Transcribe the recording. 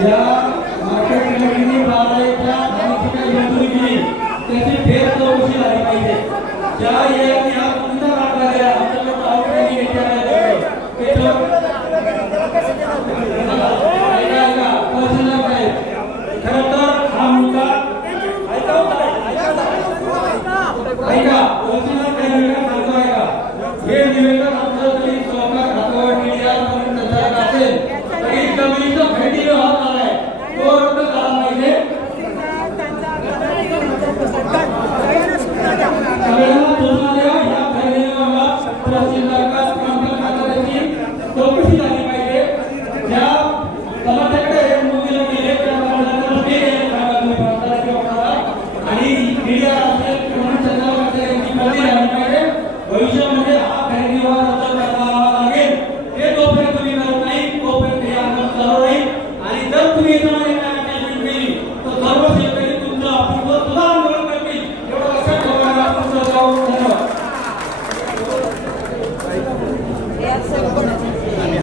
या मार्केट कमिटीने बाराच्या भावाची काही मंजुरी केली त्याची फेर चौकशी झाली पाहिजे. ज्या या पुन्हा काढला गेला आमच्याकडे आवडलेली खरं तर हा मुद्दा ऐका हे निवेदन आमचं तरी सहकार हातवर मीडियापर्यंत जात असेल तरी जमिनीचा खरेदी व्यवहार झालाय तो रद्द झाला पाहिजे. सगळ्यांना सूचना द्या या खरेदी व्यवहार तहसीलदार खात्याची चौकशी झाली पाहिजे. ज्या समाजाकडे मुलीला गेले त्या समाजाला ते आणि मीडिया असेल किंवा चंद्रबाबू यांची बदली झाली पाहिजे. भविष्यामध्ये हा खरेदी व्यवहार रद्द करावा लागेल. हे जोपर्यंत तुम्ही करत नाही तोपर्यंत हे आंदोलन चालू राहील आणि जर तुम्ही